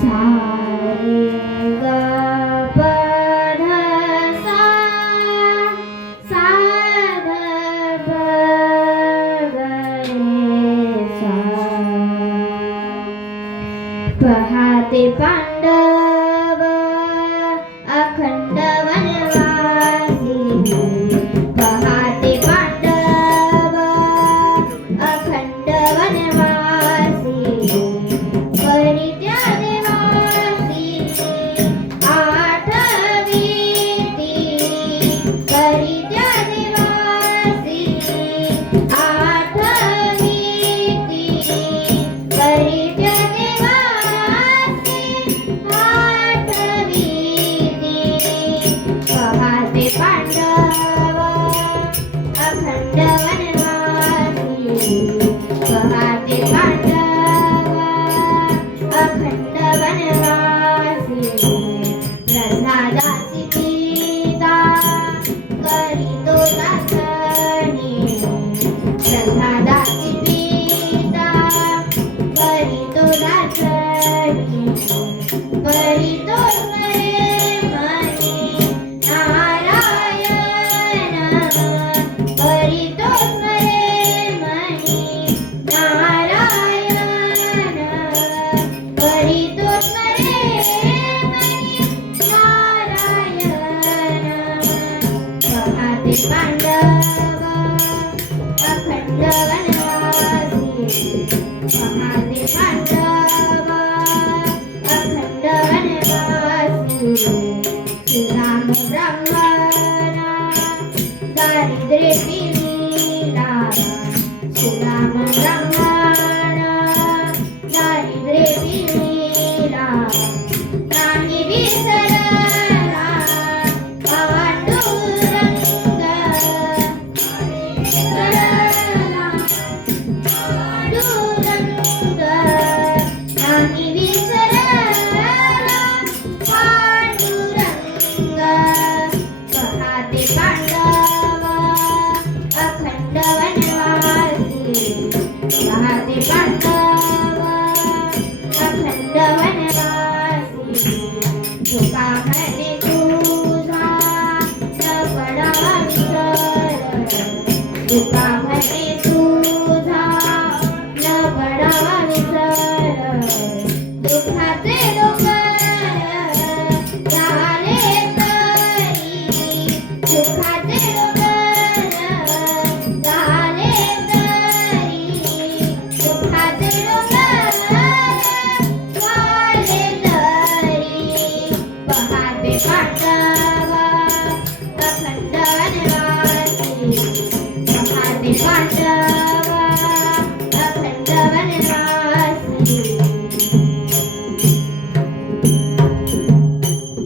सा रे ग प ध सा सा ध प ग रे सा पहाते पांडव अखंड वनवासी पहाते पांडव अखंड वनवासी परित्यागे वासी आठवीती परित्यागे वासी आठवीती परित्यागे वासी आठवीती पहाते पांडव अखंड वनवासी पहाते पांडव अखंड वनवासी प्रल्हादासी पिता करीतो दासनी प्रल्हादासी पिता करीतो दासनी करीतो स्मरे मनी नारायण करीतो स्मरे मनी नारायण करीतो स्मरे मनी नारायण पहाते पांडव अखंड वनवासी पहाते पांडव अखंड वनवासी श्रीराम ब्राह्मण दारिद्र्य पिलीला श्रीराम ब्राह्मण दारिद्र्य पिलीला नाही विसरला पांडुरंग विसरला पांडुरंग नाही विसरला पांडुरंग पहाते पांडव अखंड वनवासी पहाते पांडव अखंड वनवासी तुका म्हणे तुझा न पडावा विसर तुका म्हणे तुझा न पडावा विसर दुःखाचे डोंगर झाले तरी दुःखाचे डोंगर झाले तरी दुःखाचे डोंगर झाले तरी पहाते पांडव